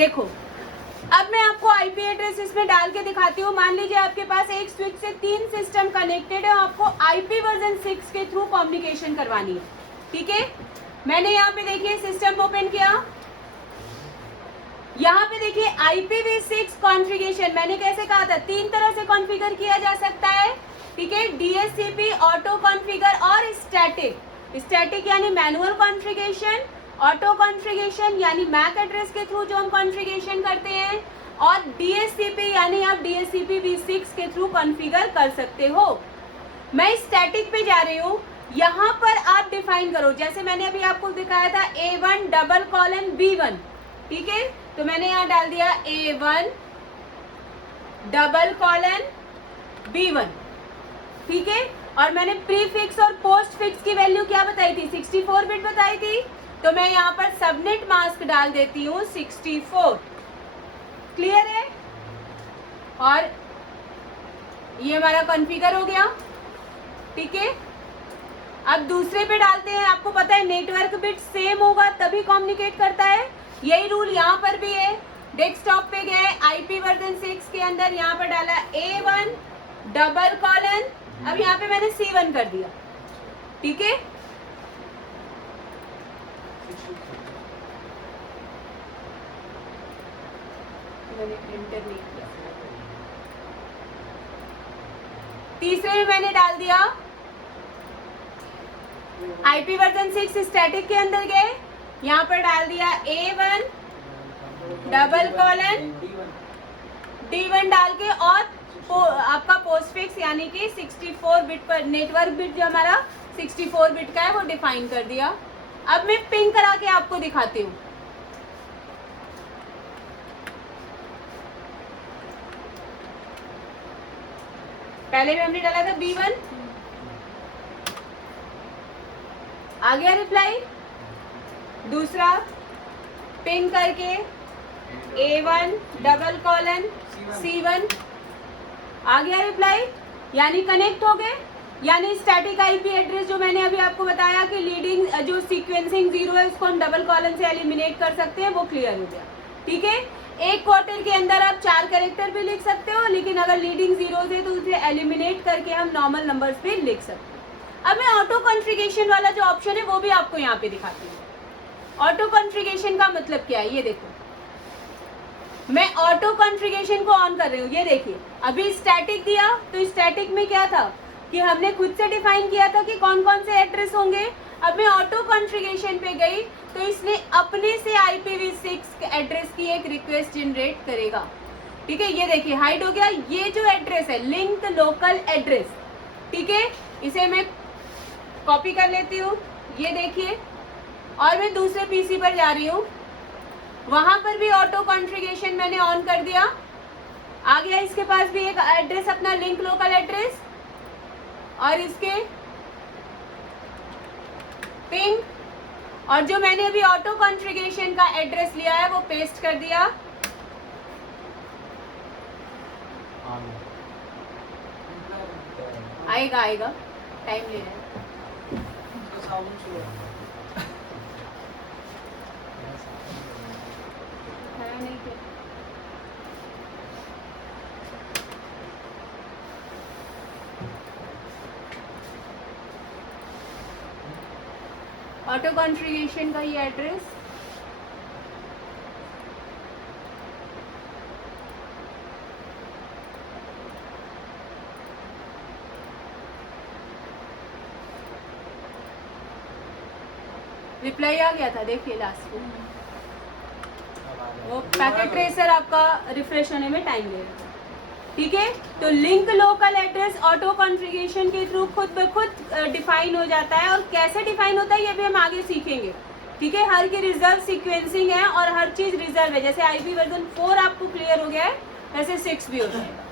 देखो अब मैं आपको आईपी एड्रेस इसमें डाल के दिखाती हूँ। मान लीजिए आपके पास एक स्विच से 3 सिस्टम कनेक्टेड है, आपको आईपी वर्जन 6 के थ्रू कम्युनिकेशन करवानी है। ठीक है, मैंने यहाँ पे देखिए सिस्टम ओपन किया, यहाँ पे देखिए IPv6 कॉन्फ़िगरेशन मैंने कैसे कहा था 3 तरह से कॉन्फ़िगर किया जा सकता है। ठीक है, DHCP, ऑटो कॉन्फ़िगर और स्टैटिक। स्टैटिक यानी मैनुअल कॉन्फ़िगरेशन, ऑटो कॉन्फ़िगरेशन यानी मैक एड्रेस के थ्रू जो हम कॉन्फ़िगरेशन करते हैं, और DHCP यानी आप DHCP v6 के थ्रू कॉन्फ़िगर कर सकते हो। मैं स्टैटिक पे जा रही हूँ, यहाँ पर आप डिफाइन करो, जैसे मैंने अभी आपको दिखाया था A1:B1। ठीक है, तो मैंने यहाँ डाल दिया A1:B1। ठीक है, और मैंने प्रीफिक्स और पोस्ट फिक्स की वैल्यू क्या बताई थी, 64 बिट बताई थी, तो मैं यहाँ पर सबनेट मास्क डाल देती हूँ 64। क्लियर है, और ये हमारा कॉन्फ़िगर हो गया। ठीक है, अब दूसरे पे डालते हैं। आपको पता है नेटवर्क बिट सेम होगा तभी कम्युनिकेट करता है, यही रूल यहाँ पर भी है। डेस्कटॉप पे गए आईपी वर्जन 6 के अंदर, यहाँ पर डाला A1:, अब यहाँ पे मैंने C1 कर दिया। ठीक है, मैंने प्रिंटर नहीं किया। तीसरे में मैंने डाल दिया आईपी वर्जन 6 स्टैटिक के अंदर गए, यहाँ पर डाल दिया A1:, D1 डाल के, और आपका पोस्ट फिक्स यानी कि 64 बिट पर नेटवर्क बिट जो हमारा 64 बिट का है वो डिफाइन कर दिया। अब मैं पिंग करा के आपको दिखाती हूँ। पहले भी हमने डाला था B1, आ गया रिप्लाई। दूसरा पिंग करके A1:, C1, आ गया रिप्लाई, यानी कनेक्ट हो गए। यानी स्टैटिक आईपी एड्रेस जो मैंने अभी आपको बताया कि लीडिंग जो सीक्वेंसिंग 0 है उसको हम डबल कॉलन से एलिमिनेट कर सकते हैं, वो क्लियर हो गया। ठीक है, एक क्वार्टर के अंदर आप 4 कैरेक्टर भी लिख सकते हो, लेकिन अगर लीडिंग 0 है तो उसे एलिमिनेट करके हम नॉर्मल नंबर्स भी लिख सकते हैं। अब मैं ऑटो कॉन्फ़िगरेशन वाला जो ऑप्शन है वो भी आपको यहाँ पे दिखाती हूँ। ऑटो कॉन्फ़िगरेशन का मतलब क्या है, ये देखो, मैं ऑटो कॉन्फ़िगरेशन को ऑन कर रही हूँ। ये देखिए, अभी स्टैटिक दिया तो स्टैटिक में क्या था कि हमने खुद से डिफाइन किया था कि कौन कौन से एड्रेस होंगे। अब मैं ऑटो कॉन्फ़िगरेशन पे गई तो इसने अपने से IPv6 एड्रेस की एक रिक्वेस्ट जनरेट करेगा। ठीक है, ये देखिए हाइड हो गया। ये जो एड्रेस है लिंक लोकल एड्रेस, ठीक है, इसे मैं कॉपी कर लेती हूँ। ये देखिए, और मैं दूसरे पीसी पर जा रही हूँ, वहां पर भी ऑटो कॉन्फ़िगरेशन मैंने ऑन कर दिया। आ गया इसके पास भी एक एड्रेस अपना लिंक लोकल एड्रेस, और इसके पिंग, और जो मैंने अभी ऑटो कॉन्फ़िगरेशन का एड्रेस लिया है वो पेस्ट कर दिया। आएगा आएगा, टाइम ले रहा है। नहीं थे। ऑटो कॉन्फ़िगरेशन का ये एड्रेस, रिप्लाई आ गया था, देखिए लास्ट को। वो पैकेट ट्रेसर आपका रिफ्रेश होने में टाइम ले रहा है। ठीक है, तो link local address auto configuration के थ्रू खुद ब खुद डिफाइन हो जाता है, और कैसे डिफाइन होता है ये भी हम आगे सीखेंगे। ठीक है, हर की रिजर्व सीक्वेंसिंग है और हर चीज रिजर्व है। जैसे आईपी वर्जन 4 आपको क्लियर हो गया है, वैसे 6 भी हो जाएगा।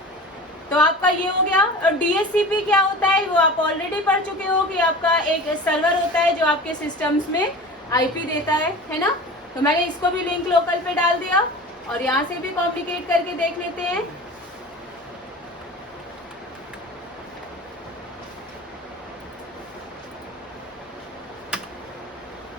तो आपका ये हो गया। और DHCP क्या होता है वो आप ऑलरेडी पढ़ चुके हो कि आपका एक सर्वर होता है जो आपके सिस्टम्स में आईपी देता है ना। तो मैंने इसको भी लिंक लोकल पे डाल दिया, और यहाँ से भी कॉम्प्लिकेट करके देख लेते हैं।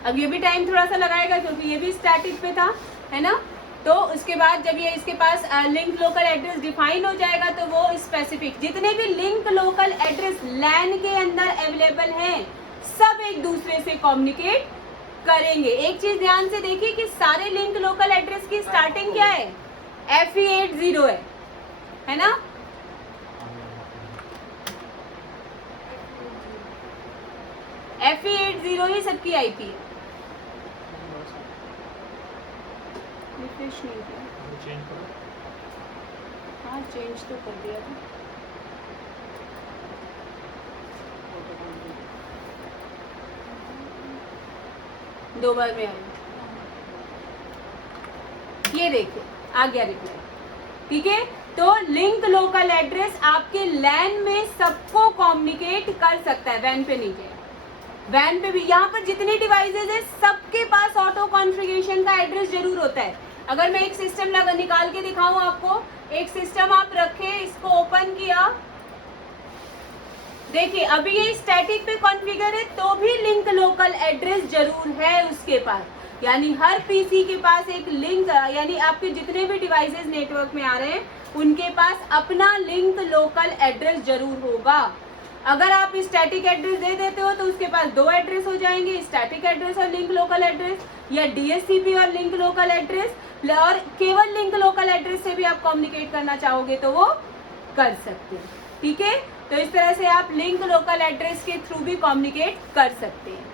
अब ये भी टाइम थोड़ा सा लगाएगा क्योंकि ये भी स्टैटिक पे था, है ना। तो उसके बाद जब ये इसके पास लिंक लोकल एड्रेस डिफाइन हो जाएगा तो वो स्पेसिफिक जितने भी लिंक लोकल एड्रेस लैन के अंदर अवेलेबल हैं सब एक दूसरे से कम्युनिकेट करेंगे। एक चीज ध्यान से देखिए कि सारे लिंक लोकल एड्रेस की स्टार्टिंग क्या है, FE80 है ना। FE80 ही सबकी आईपी है। रिफ्रेश नहीं किया, हाँ चेंज तो कर दिया था। दो बार में आया, ये देखिए आ गया रिप्लाई, ठीक है। तो लिंक लोकल एड्रेस आपके लैन में सबको कम्युनिकेट कर सकता है, वैन पे नहीं है, वैन पे भी। यहाँ पर जितने डिवाइसेज है सबके पास ऑटो कॉन्फ़िगरेशन का एड्रेस जरूर होता है। अगर मैं एक सिस्टम निकाल के दिखाऊं आपको, एक सिस्टम आप रखे, इसको ओपन किया, देखिए अभी ये स्टैटिक पे कॉन्फ़िगर है तो भी लिंक लोकल एड्रेस जरूर है उसके पास। यानी हर पीसी के पास एक लिंक, यानी आपके जितने भी डिवाइसेस नेटवर्क में आ रहे हैं उनके पास अपना लिंक लोकल एड्रेस जरूर होगा। अगर आप स्टैटिक एड्रेस दे देते हो तो उसके पास दो एड्रेस हो जाएंगे, स्टैटिक एड्रेस और लिंक लोकल एड्रेस, या DHCP और लिंक लोकल एड्रेस, और केवल लिंक लोकल एड्रेस से भी आप कम्युनिकेट करना चाहोगे तो वो कर सकते हैं, ठीक है। तो इस तरह से आप लिंक लोकल एड्रेस के थ्रू भी कम्युनिकेट कर सकते हैं।